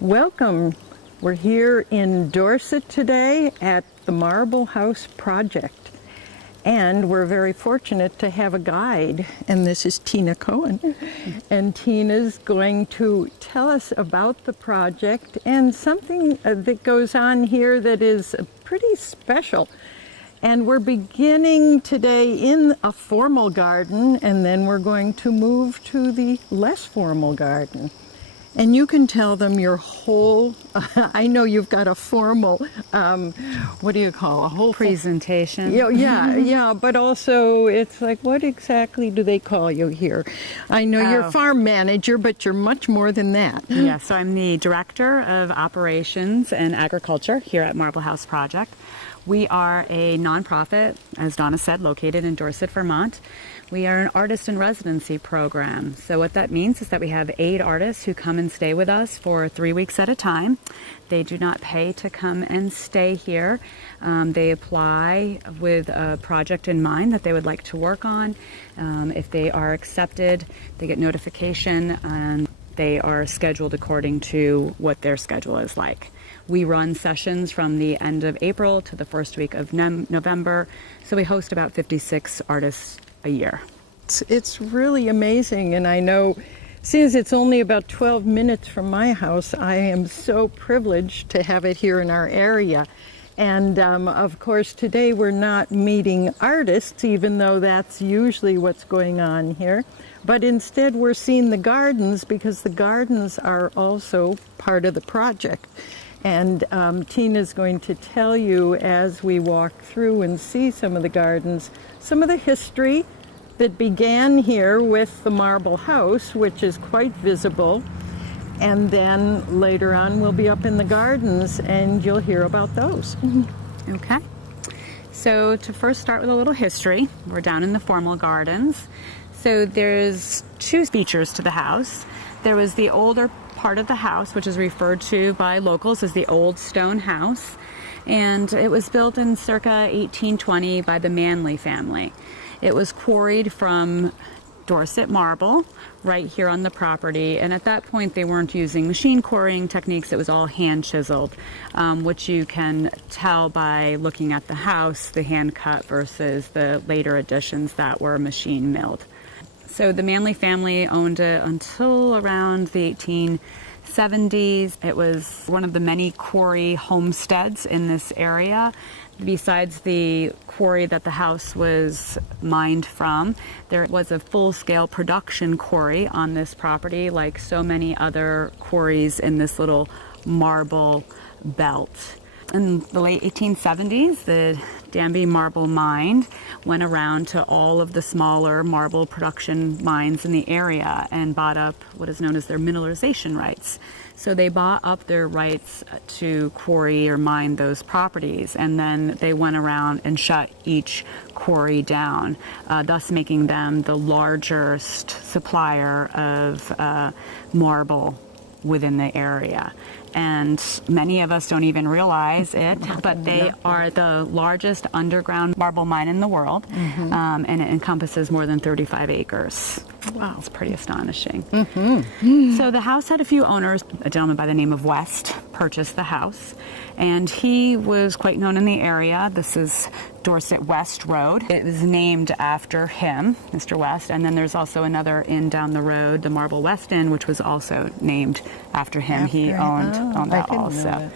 Welcome. We're here in Dorset today at the Marble House Project. And we're very fortunate to have a guide, and this is Tina Cohen. And Tina's going to tell us about the project and something that goes on here that is pretty special. And we're beginning today in a formal garden, and then we're going to move to the less formal garden. And you can tell them your whole, I know you've got a formal, what do you call, a whole presentation. Yeah, but also it's like, what exactly do they call you here? I know you're farm manager, but you're much more than that. Yeah, so I'm the Director of Operations and Agriculture here at Marble House Project. We are a nonprofit, as Donna said, located in Dorset, Vermont. We are an artist in residency program. So what that means is that we have 8 artists who come and stay with us for 3 weeks at a time. They do not pay to come and stay here. They apply with a project in mind that they would like to work on. If they are accepted, they get notification and they are scheduled according to what their schedule is like. We run sessions from the end of April to the first week of November. So we host about 56 artists a year. It's really amazing, and I know since it's only about 12 minutes from my house, I am so privileged to have it here in our area. And of course today we're not meeting artists, even though that's usually what's going on here, but instead we're seeing the gardens, because the gardens are also part of the project. And Tina's going to tell you, as we walk through and see some of the gardens, some of the history that began here with the Marble House, which is quite visible. And then later on we'll be up in the gardens and you'll hear about those. Okay. So to first start with a little history, we're down in the formal gardens. So there's 2 features to the house. There was the older part of the house, which is referred to by locals as the Old Stone House, and it was built in circa 1820 by the Manley family. It was quarried from Dorset marble right here on the property, and at that point they weren't using machine quarrying techniques. It was all hand chiseled, which you can tell by looking at the house, the hand cut versus the later additions that were machine milled. So the Manley family owned it until around the 1870s. It was one of the many quarry homesteads in this area. Besides the quarry that the house was mined from, there was a full-scale production quarry on this property, like so many other quarries in this little marble belt. In the late 1870s, the Danby marble mine went around to all of the smaller marble production mines in the area and bought up what is known as their mineralization rights. So they bought up their rights to quarry or mine those properties, and then they went around and shut each quarry down, thus making them the largest supplier of marble within the area. And many of us don't even realize it, but they are the largest underground marble mine in the world, and it encompasses more than 35 acres. Wow. It's pretty astonishing. So the house had a few owners. A gentleman by the name of West purchased the house, and he was quite known in the area. This is Dorset West Road. It was named after him, Mr. West, and then there's also another inn down the road, the Marble West Inn, which was also named after him. He owned that also.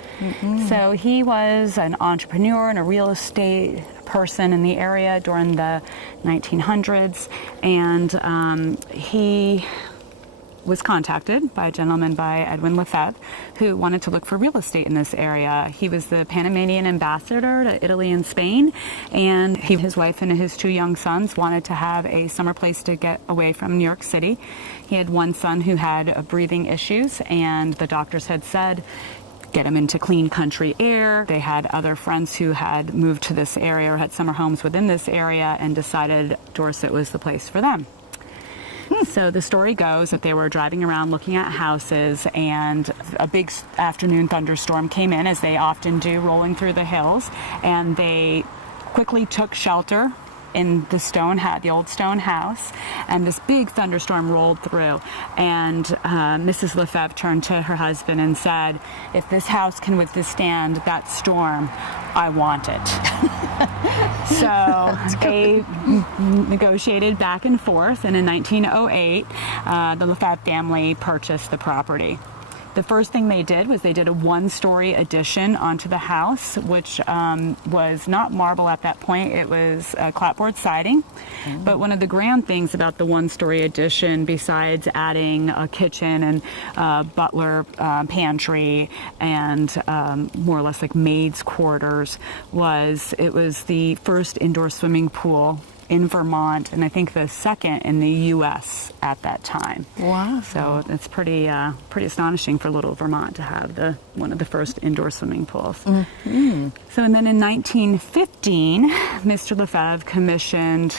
So he was an entrepreneur and a real estate person in the area during the 1900s, and he was contacted by a gentleman by Edwin LaFave who wanted to look for real estate in this area. He was the Panamanian ambassador to Italy and Spain, and his wife and his 2 young sons wanted to have a summer place to get away from New York City. He had one son who had breathing issues, and the doctors had said, get him into clean country air. They had other friends who had moved to this area or had summer homes within this area and decided Dorset was the place for them. So the story goes that they were driving around looking at houses, and a big afternoon thunderstorm came in, as they often do, rolling through the hills, and they quickly took shelter in the old stone house, and this big thunderstorm rolled through. And Mrs. LaFave turned to her husband and said, "If this house can withstand that storm, I want it." So they negotiated back and forth, and in 1908, the LaFave family purchased the property. The first thing they did was they did a one-story addition onto the house, which was not marble at that point. It was clapboard siding. But one of the grand things about the one-story addition, besides adding a kitchen and butler pantry and more or less like maid's quarters, was it was the first indoor swimming pool in Vermont, and I think the second in the U.S. at that time. Wow! So it's pretty astonishing for little Vermont to have one of the first indoor swimming pools. Mm-hmm. So, and then in 1915, Mr. LaFave commissioned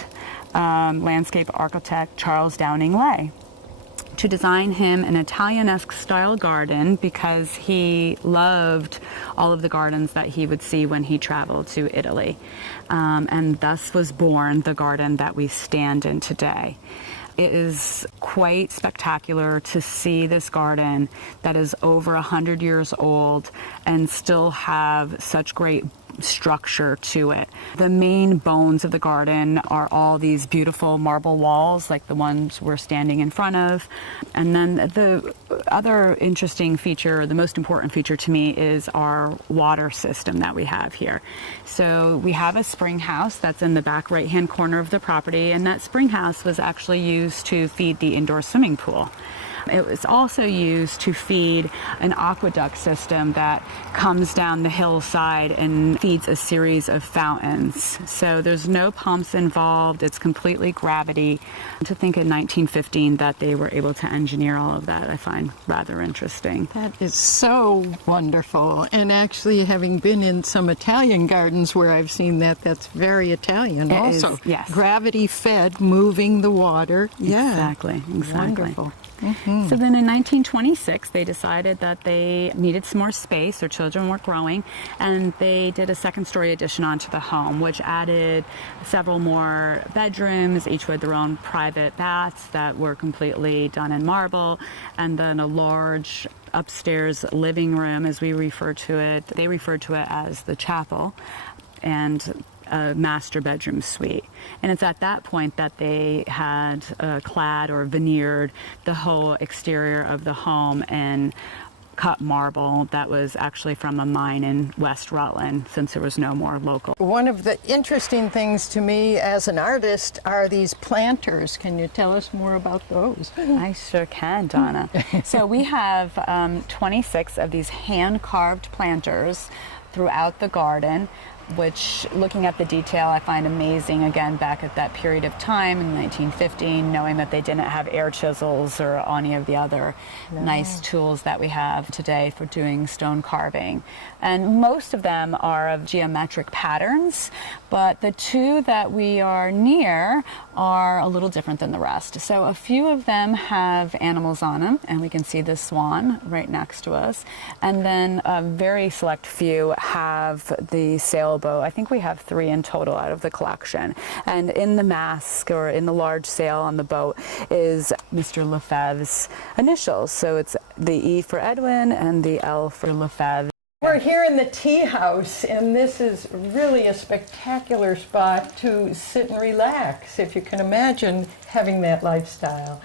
landscape architect Charles Downing Lay to design him an Italianesque style garden, because he loved all of the gardens that he would see when he traveled to Italy. And thus was born the garden that we stand in today. It is quite spectacular to see this garden that is over 100 years old and still have such great structure to it. The main bones of the garden are all these beautiful marble walls, like the ones we're standing in front of. And then the other interesting feature, the most important feature to me, is our water system that we have here. So we have a spring house that's in the back right-hand corner of the property, and that spring house was actually used to feed the indoor swimming pool. It was also used to feed an aqueduct system that comes down the hillside and feeds a series of fountains. So there's no pumps involved. It's completely gravity. To think in 1915 that they were able to engineer all of that, I find rather interesting. That is so wonderful. And actually, having been in some Italian gardens where I've seen that, that's very Italian also. Yes. Gravity fed, moving the water. Yeah. Exactly. Wonderful. Mm-hmm. So then in 1926, they decided that they needed some more space. Their children were growing, and they did a second-story addition onto the home, which added several more bedrooms, each with their own private baths that were completely done in marble, and then a large upstairs living room, as we refer to it. They referred to it as the chapel, and a master bedroom suite. And it's at that point that they had clad or veneered the whole exterior of the home in cut marble that was actually from a mine in West Rutland, since there was no more local. One of the interesting things to me as an artist are these planters. Can you tell us more about those? I sure can, Donna. So we have 26 of these hand-carved planters throughout the garden, which, looking at the detail, I find amazing, again, back at that period of time in 1915, knowing that they didn't have air chisels or any of the other nice tools that we have today for doing stone carving. And most of them are of geometric patterns, but the two that we are near are a little different than the rest. So a few of them have animals on them, and we can see the swan right next to us. And then a very select few have the sailboat. I think we have 3 in total out of the collection. And in the mast, or in the large sail on the boat, is Mr. LaFave's initials. So it's the E for Edwin and the L for LaFave. We're here in the Teahouse, and this is really a spectacular spot to sit and relax, if you can imagine having that lifestyle.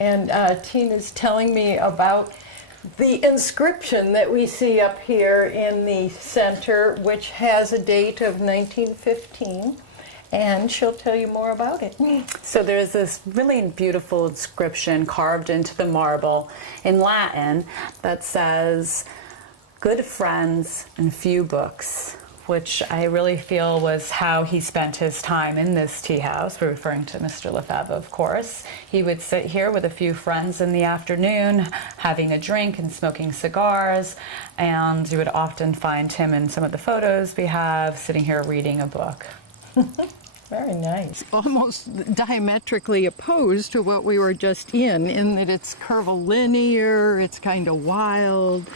And Tina's telling me about the inscription that we see up here in the center, which has a date of 1915, and she'll tell you more about it. So there's this really beautiful inscription carved into the marble in Latin that says, "Good friends and few books," which I really feel was how he spent his time in this tea house. We're referring to Mr. LaFave, of course. He would sit here with a few friends in the afternoon, having a drink and smoking cigars, and you would often find him in some of the photos we have sitting here reading a book. Very nice. Almost diametrically opposed to what we were just in that it's curvilinear, it's kind of wild,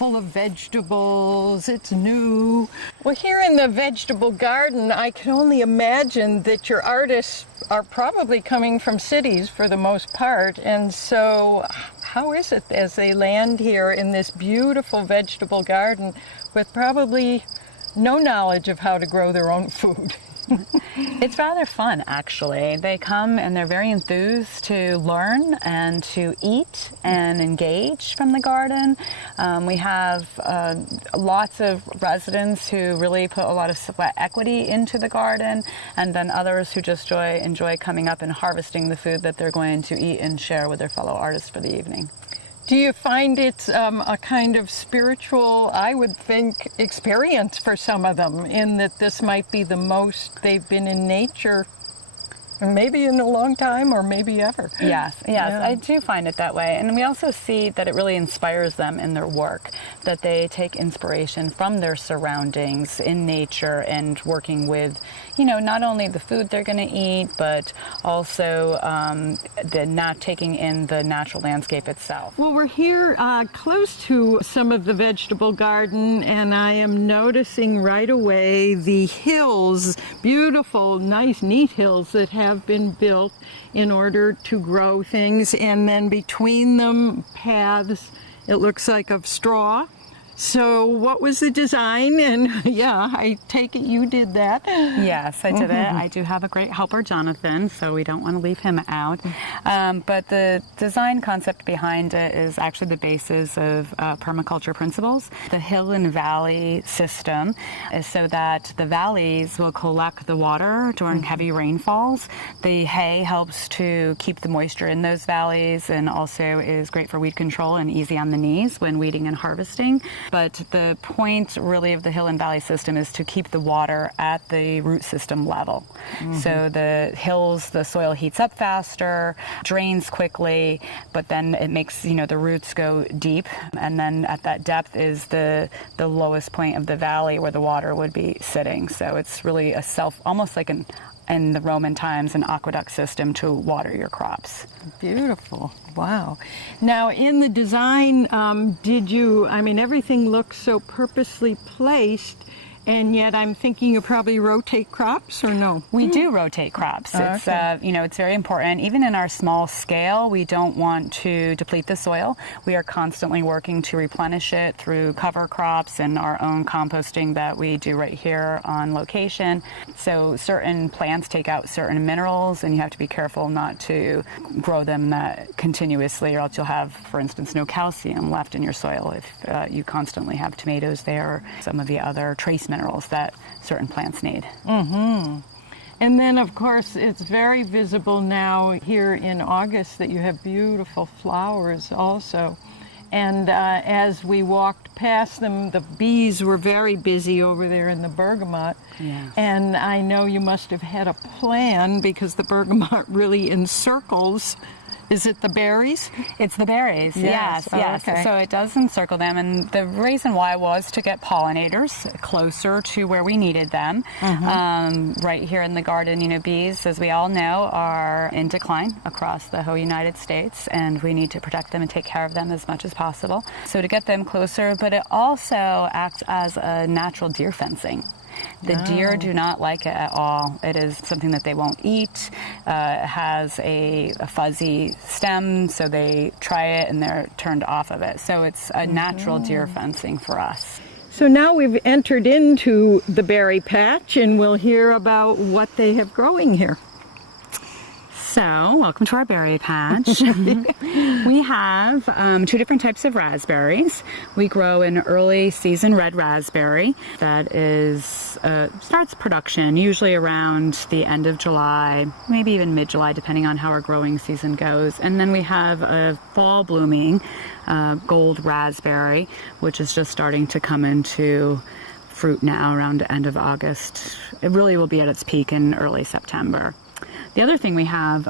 full of vegetables. It's new. Well, here in the vegetable garden, I can only imagine that your artists are probably coming from cities for the most part. And so how is it as they land here in this beautiful vegetable garden with probably no knowledge of how to grow their own food? It's rather fun, actually. They come and they're very enthused to learn and to eat and engage from the garden. We have lots of residents who really put a lot of sweat equity into the garden, and then others who just enjoy coming up and harvesting the food that they're going to eat and share with their fellow artists for the evening. Do you find it's a kind of spiritual, I would think, experience for some of them, in that this might be the most they've been in nature, maybe in a long time or maybe ever? Yes, Yeah. I do find it that way. And we also see that it really inspires them in their work, that they take inspiration from their surroundings in nature and working with, not only the food they're going to eat, but also taking in the natural landscape itself. Well, we're here close to some of the vegetable garden, and I am noticing right away the hills, beautiful, nice, neat hills that have been built in order to grow things, and then between them paths, it looks like of straw. So what was the design? And yeah, I take it you did that. Yes, I did it. I do have a great helper, Jonathan, so we don't want to leave him out. But the design concept behind it is actually the basis of permaculture principles. The hill and valley system is so that the valleys will collect the water during heavy rainfalls. The hay helps to keep the moisture in those valleys, and also is great for weed control and easy on the knees when weeding and harvesting. But the point really of the hill and valley system is to keep the water at the root system level. So the hills, the soil heats up faster, drains quickly, but then it makes, the roots go deep. And then at that depth is the lowest point of the valley where the water would be sitting. So it's really almost like in the Roman times, an aqueduct system to water your crops. Beautiful. Wow. Now, in the design, everything looks so purposely placed, and yet I'm thinking you probably rotate crops, or no? We do rotate crops. It's it's very important. Even in our small scale, we don't want to deplete the soil. We are constantly working to replenish it through cover crops and our own composting that we do right here on location. So certain plants take out certain minerals, and you have to be careful not to grow them continuously, or else you'll have, for instance, no calcium left in your soil if you constantly have tomatoes there, or some of the other trace minerals that certain plants need. And then, of course, it's very visible now here in August that you have beautiful flowers also. And as we walked past them, the bees were very busy over there in the Bergamont. Yes. And I know you must have had a plan, because the Bergamont really encircles. Is it the berries? It's the berries, yes. Okay. So it does encircle them, and the reason why was to get pollinators closer to where we needed them. Right here in the garden, bees, as we all know, are in decline across the whole United States, and we need to protect them and take care of them as much as possible. So to get them closer, but it also acts as a natural deer fencing. The deer do not like it at all. It is something that they won't eat. It has a fuzzy stem, so they try it and they're turned off of it. So it's a natural deer fencing for us. So now we've entered into the berry patch, and we'll hear about what they have growing here. So, welcome to our berry patch. We have two different types of raspberries. We grow an early season red raspberry that starts production usually around the end of July, maybe even mid-July, depending on how our growing season goes. And then we have a fall blooming gold raspberry, which is just starting to come into fruit now around the end of August. It really will be at its peak in early September. The other thing we have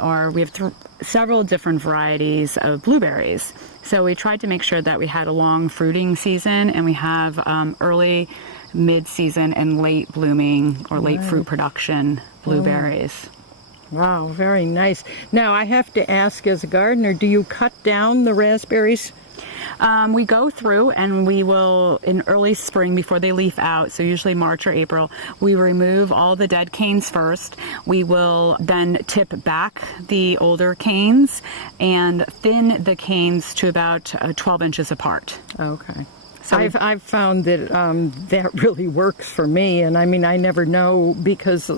several different varieties of blueberries. So we tried to make sure that we had a long fruiting season, and we have early, mid-season, and late blooming or late fruit production blueberries. Wow, very nice. Now I have to ask, as a gardener, do you cut down the raspberries We go through and we will, in early spring before they leaf out, so usually March or April, we remove all the dead canes first. We will then tip back the older canes and thin the canes to about 12 inches apart. Okay. So I've found that that really works for me, and I mean, I never know, because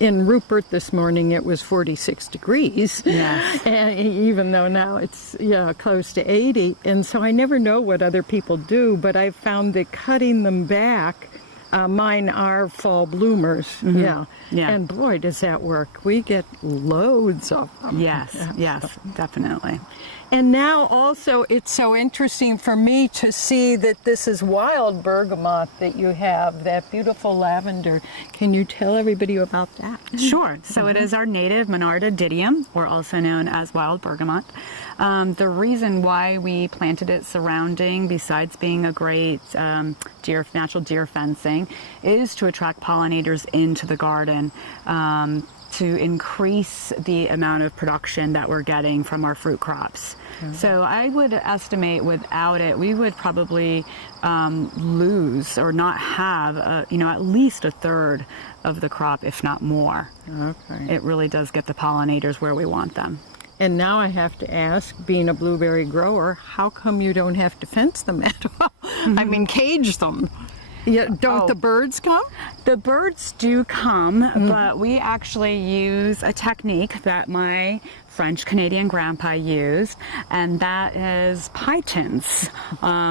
in Rupert this morning it was 46 degrees, Yes. and even though now it's close to 80, and so I never know what other people do, but I've found that cutting them back, mine are fall bloomers, Yeah. and boy, does that work. We get loads of them. Yes, yes, definitely. And now also it's so interesting for me to see that this is wild bergamot that you have, that beautiful lavender. Can you tell everybody about that? Sure. So it is our native Monarda didium, or also known as wild bergamot. The reason why we planted it surrounding, besides being a great natural deer fencing, is to attract pollinators into the garden. To increase the amount of production that we're getting from our fruit crops. So I would estimate without it, we would probably lose or not have, at least a third of the crop, if not more. Okay. It really does get the pollinators where we want them. And now I have to ask, being a blueberry grower, how come you don't have to fence them at all? I mean, cage them. Yeah, don't the birds come? The birds do come, but we actually use a technique that my French-Canadian grandpa used, and that is pie tins.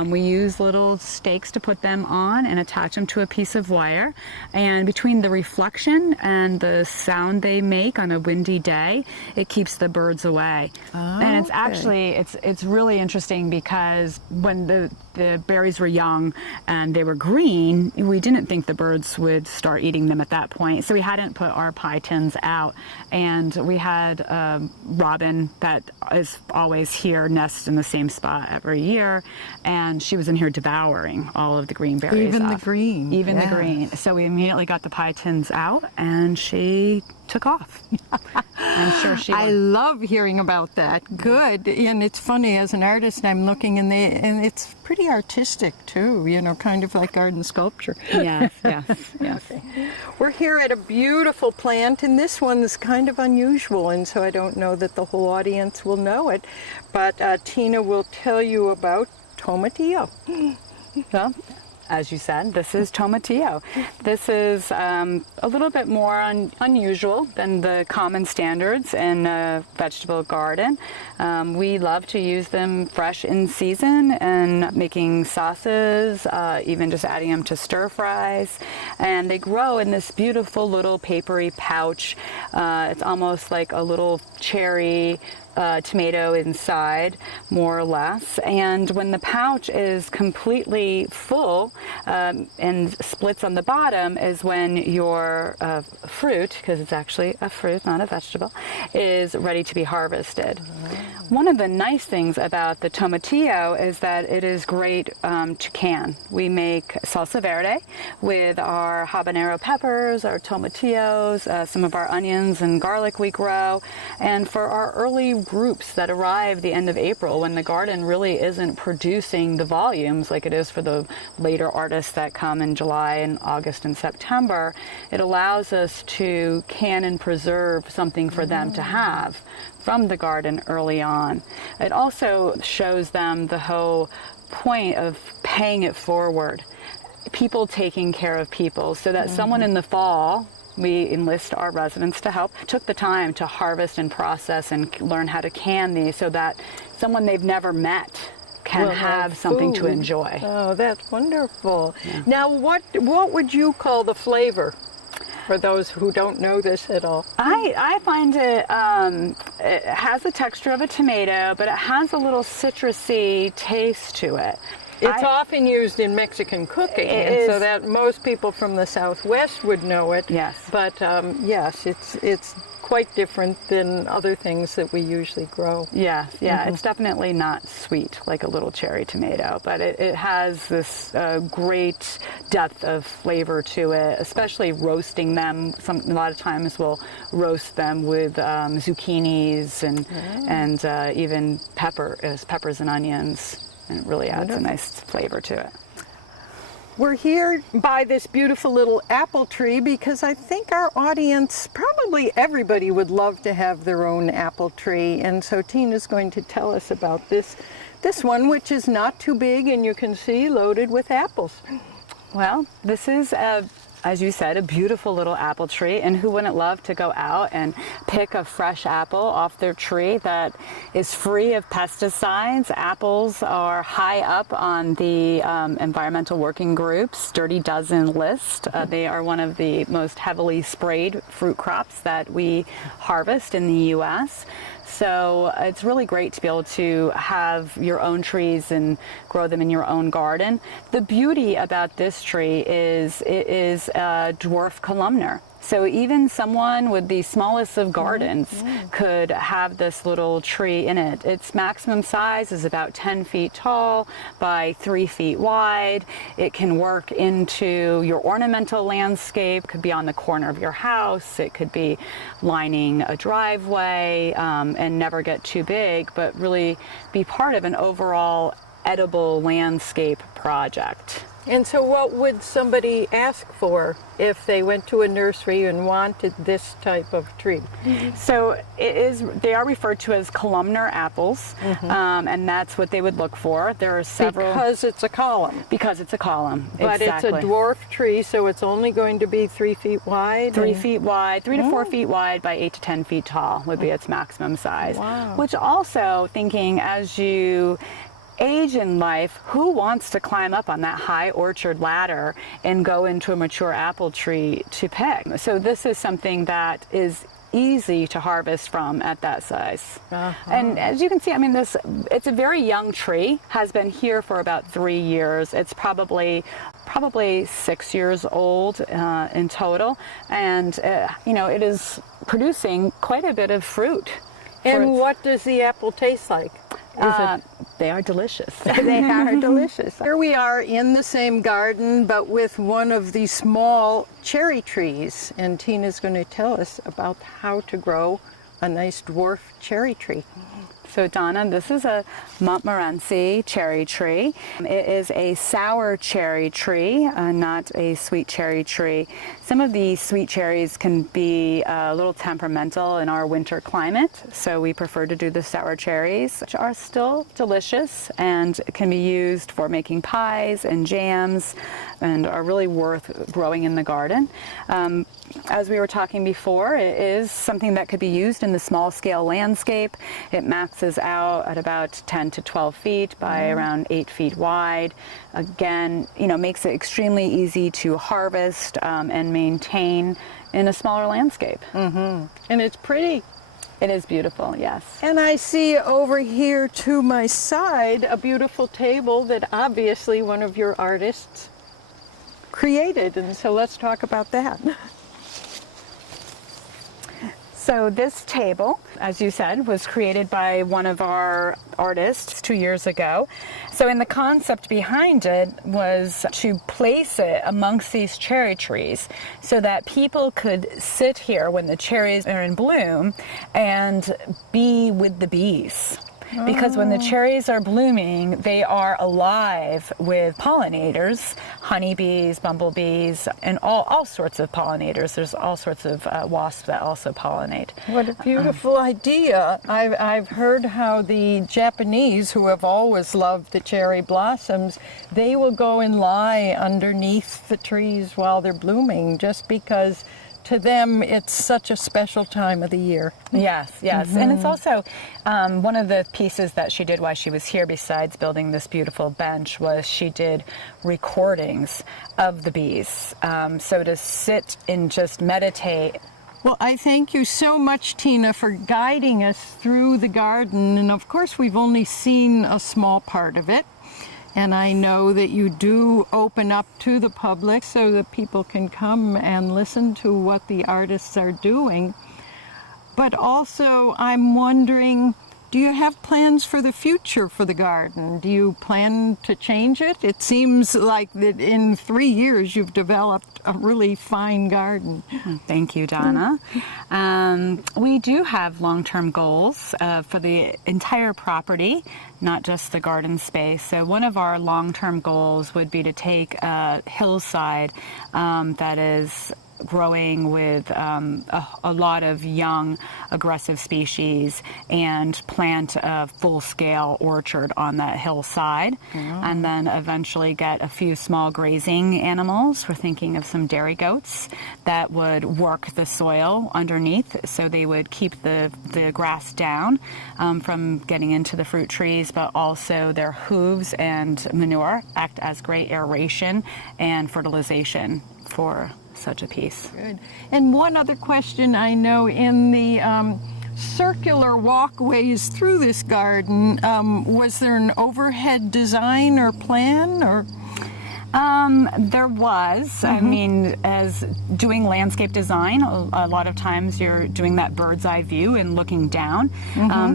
We use little stakes to put them on and attach them to a piece of wire, and between the reflection and the sound they make on a windy day, it keeps the birds away. And it's actually, it's really interesting, because when the berries were young and they were green, we didn't think the birds would start eating them at that point, so we hadn't put our pie tins out, and we had robin that is always here, nests in the same spot every year, and she was in here devouring all of the green berries. Even the green. Even the green. So we immediately got the pie tins out, and she took off. I'm sure she I love hearing about that. Good. And it's funny, as an artist, I'm looking, and it's pretty artistic too, kind of like garden sculpture. Yes, yes, yes. We're here at a beautiful plant, and this one's kind of unusual, and so I don't know that the whole audience will know it, but Tina will tell you about Tomatillo. Well, as you said, this is Tomatillo. This is a little bit more unusual than the common standards in a vegetable garden. We love to use them fresh in season and making sauces, even just adding them to stir fries. And they grow in this beautiful little papery pouch. It's almost like a little cherry tomato inside, more or less. And when the pouch is completely full and splits on the bottom is when your fruit, because it's actually a fruit, not a vegetable, is ready to be harvested. One of the nice things about the Tomatillo is that it is great to can. We make salsa verde with our habanero peppers, our tomatillos, some of our onions and garlic we grow. And for our early groups that arrive the end of April, when the garden really isn't producing the volumes like it is for the later artists that come in July and August and September, it allows us to can and preserve something for them to have from the garden early on. It also shows them the whole point of paying it forward, people taking care of people, so that someone in the fall, we enlist our residents to help, took the time to harvest and process and learn how to can these so that someone they've never met can have something to enjoy. Oh, that's wonderful. Yeah. Now, what would you call the flavor, for those who don't know this at all? I find it has the texture of a tomato, but it has a little citrusy taste to it. It's often used in Mexican cooking, and so that most people from the Southwest would know it. Yes. But yes, it's quite different than other things that we usually grow. Yeah, it's definitely not sweet like a little cherry tomato, but it has this great depth of flavor to it, especially roasting them. A lot of times we'll roast them with zucchinis and even peppers and onions. and it really adds a nice flavor to it. We're here by this beautiful little apple tree because I think our audience, probably everybody, would love to have their own apple tree. And so Tina's going to tell us about this one, which is not too big, and you can see loaded with apples. Well, this is, as you said, a beautiful little apple tree, and who wouldn't love to go out and pick a fresh apple off their tree that is free of pesticides? Apples are high up on the environmental working group's Dirty Dozen list. They are one of the most heavily sprayed fruit crops that we harvest in the U.S. So it's really great to be able to have your own trees and grow them in your own garden. The beauty about this tree is it is a dwarf columnar. So even someone with the smallest of gardens could have this little tree in it. Its maximum size is about 10 feet tall by 3 feet wide. It can work into your ornamental landscape. It could be on the corner of your house. It could be lining a driveway, and never get too big, but really be part of an overall edible landscape project. And so what would somebody ask for if they went to a nursery and wanted this type of tree? So they are referred to as columnar apples, and that's what they would look for. There are several. Because it's a column. Because it's a column, But exactly. it's a dwarf tree, so it's only going to be 3 feet wide? 3 feet wide, 3 to 4 feet wide by 8 to 10 feet tall would be its maximum size. Wow. Which also, thinking as you age in life, who wants to climb up on that high orchard ladder and go into a mature apple tree to pick? So this is something that is easy to harvest from at that size. And as you can see, I mean, it's a very young tree, has been here for about 3 years. It's probably 6 years old in total, and it is producing quite a bit of fruit. And what does the apple taste like? They are delicious. They are delicious. Here we are in the same garden, but with one of the small cherry trees. And Tina's going to tell us about how to grow a nice dwarf cherry tree. So Donna, this is a Montmorency cherry tree. It is a sour cherry tree, not a sweet cherry tree. Some of the sweet cherries can be a little temperamental in our winter climate, so we prefer to do the sour cherries, which are still delicious and can be used for making pies and jams and are really worth growing in the garden. As we were talking before, it is something that could be used in the small scale landscape. It maxes out at about 10 to 12 feet by around 8 feet wide. Again, makes it extremely easy to harvest and maintain in a smaller landscape. And it's pretty. It is beautiful, yes. And I see over here to my side a beautiful table that obviously one of your artists created, and so let's talk about that. So this table, as you said, was created by one of our artists 2 years ago. So the concept behind it was to place it amongst these cherry trees so that people could sit here when the cherries are in bloom and be with the bees. Because when the cherries are blooming, they are alive with pollinators, honeybees, bumblebees, and all sorts of pollinators. There's all sorts of wasps that also pollinate. What a beautiful idea. I've heard how the Japanese, who have always loved the cherry blossoms, they will go and lie underneath the trees while they're blooming just because to them it's such a special time of the year. Yes. And it's also one of the pieces that she did while she was here, besides building this beautiful bench, was she did recordings of the bees. So to sit and just meditate. Well, I thank you so much, Tina, for guiding us through the garden. And of course, we've only seen a small part of it. And I know that you do open up to the public so that people can come and listen to what the artists are doing. But also, I'm wondering, do you have plans for the future for the garden? Do you plan to change it? It seems like that in 3 years you've developed a really fine garden. Thank you, Donna. We do have long-term goals for the entire property, not just the garden space. So one of our long-term goals would be to take a hillside that is growing with a lot of young aggressive species and plant a full-scale orchard on that hillside, and then eventually get a few small grazing animals. We're thinking of some dairy goats that would work the soil underneath, so they would keep the grass down from getting into the fruit trees, but also their hooves and manure act as great aeration and fertilization for such a piece. Good. And one other question, I know in the circular walkways through this garden, was there an overhead design or plan, or? There was. I mean, as doing landscape design, a lot of times you're doing that bird's eye view and looking down.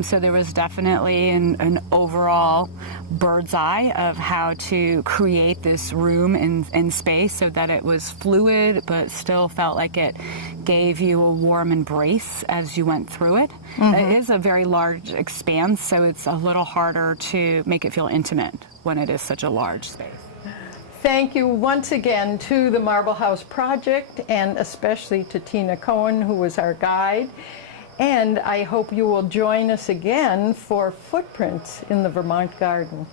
So there was definitely an overall bird's eye of how to create this room and space so that it was fluid, but still felt like it gave you a warm embrace as you went through it. It is a very large expanse, so it's a little harder to make it feel intimate when it is such a large space. Thank you once again to the Marble House Project, and especially to Tina Cohen, who was our guide. And I hope you will join us again for Footprints in the Vermont Garden.